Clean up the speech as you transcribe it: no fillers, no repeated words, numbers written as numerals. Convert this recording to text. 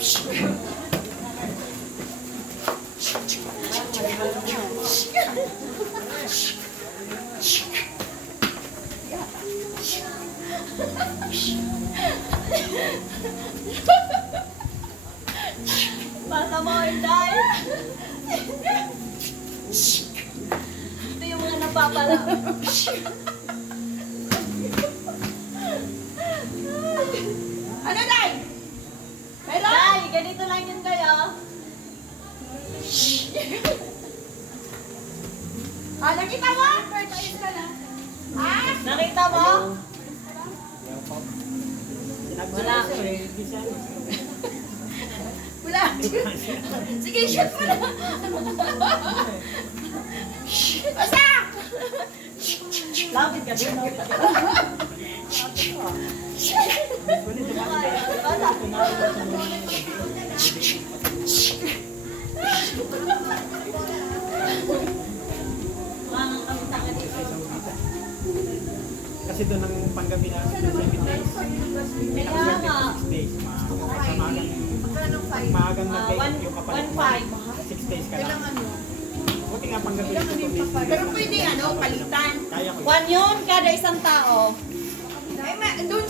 Basta mo, Inday. Ito yung mga napapala. Ano, Day? Meron? Day, ganito lang yun kayo. Ah, nakita mo? First ayos ka na. Ah? Nakita mo? Wala. Wala. Sige, shoot mo na. Basta! Lapit ka din. Kasi doon ang panggabi na 7 days. Kaya nga. 6 days. Maagang nag-take yung kapalit mo. 6 days ka lang. Buti nga panggabi na 2 days. Pero pwede ano, palitan. Kaya ko yun. One yun kada isang tao. Ay, doon sa